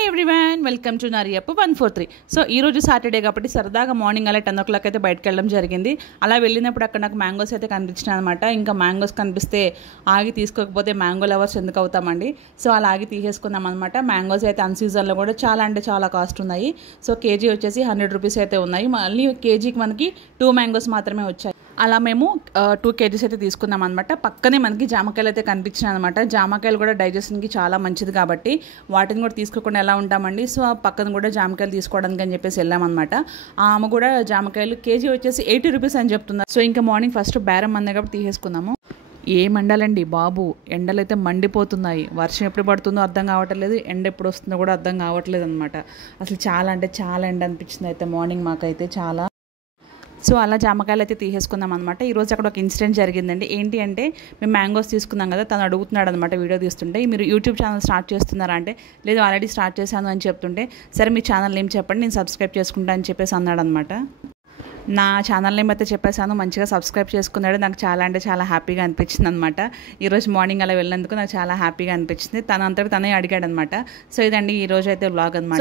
Hi everyone, welcome to Nariyappu 143. So ఈరోజు Saturday కాబట్టి సరదాగా మార్నింగ్ అలా 10 o'clock అయితే బయటకు వెళ్ళడం జరిగింది. అలా వెళ్ళినప్పుడు అక్కడ నాకు మ్యాంగోస్ అయితే కనిపించినాయి అనమాట. ఇంకా మ్యాంగోస్ కనిపిస్తే ఆగి తీసుకోకపోతే మ్యాంగో లవర్స్ ఎందుకు అవుతామండి. సో అలా ఆగి తీసేసుకున్నాం అనమాట. మ్యాంగోస్ అయితే అన్ సీజన్లో కూడా చాలా అంటే చాలా కాస్ట్ ఉన్నాయి. సో కేజీ వచ్చేసి 100 రూపీస్ అయితే ఉన్నాయి. మళ్ళీ కేజీకి మనకి 2 మ్యాంగోస్ మాత్రమే వచ్చాయి. అలా మేము 2 kgs అయితే తీసుకున్నాం అనమాట. పక్కనే మనకి జామకాయలు అయితే కనిపించినాయి అనమాట. జామకాయలు కూడా డైజెషన్కి చాలా మంచిది కాబట్టి వాటిని కూడా తీసుకోకుండా ఎలా ఉంటామండి. సో పక్కన కూడా జామకాయలు తీసుకోవడానికి అని చెప్పేసి వెళ్ళామన్నమాట. ఆమె కూడా జామకాయలు కేజీ వచ్చేసి 80 రూపీస్ అని చెప్తున్నారు. సో ఇంకా మార్నింగ్ ఫస్ట్ బేరం మంది కాబట్టి తీసేసుకున్నాము. ఏ మండాలండి బాబు, ఎండలు అయితే మండిపోతున్నాయి. వర్షం ఎప్పుడు పడుతుందో అర్థం కావట్లేదు, ఎండ ఎప్పుడు వస్తుందో కూడా అర్థం కావట్లేదు అనమాట. అసలు చాలా అంటే చాలా ఎండ అనిపించింది అయితే మార్నింగ్ మాకైతే చాలా. సో అలా జామకాయలు అయితే తీసేసుకుందాం అనమాట. ఈరోజు అక్కడ ఒక ఇన్సిడెంట్ జరిగిందండి. ఏంటి అంటే మేము మ్యాంగోస్ తీసుకున్నాం కదా, తను అడుగుతున్నాడు అనమాట వీడియో తీస్తుంటే, మీరు యూట్యూబ్ ఛానల్ స్టార్ట్ చేస్తున్నారా అంటే లేదు ఆల్రెడీ స్టార్ట్ చేశాను అని చెప్తుంటే, సరే మీ ఛానల్ నేమ్ చెప్పండి నేను సబ్స్క్రైబ్ చేసుకుంటా అని చెప్పేసి అన్నాడు అనమాట. నా ఛానల్ నేమ్ అయితే చెప్పేసాను, మంచిగా సబ్స్క్రైబ్ చేసుకున్నాడు. నాకు చాలా అంటే చాలా హ్యాపీగా అనిపించింది అనమాట. ఈరోజు మార్నింగ్ అలా వెళ్ళినందుకు నాకు చాలా హ్యాపీగా అనిపించింది. తనంతటి తనే అడిగాడు అనమాట. సో ఇదండి ఈరోజు అయితే వ్లాగ్ అనమాట.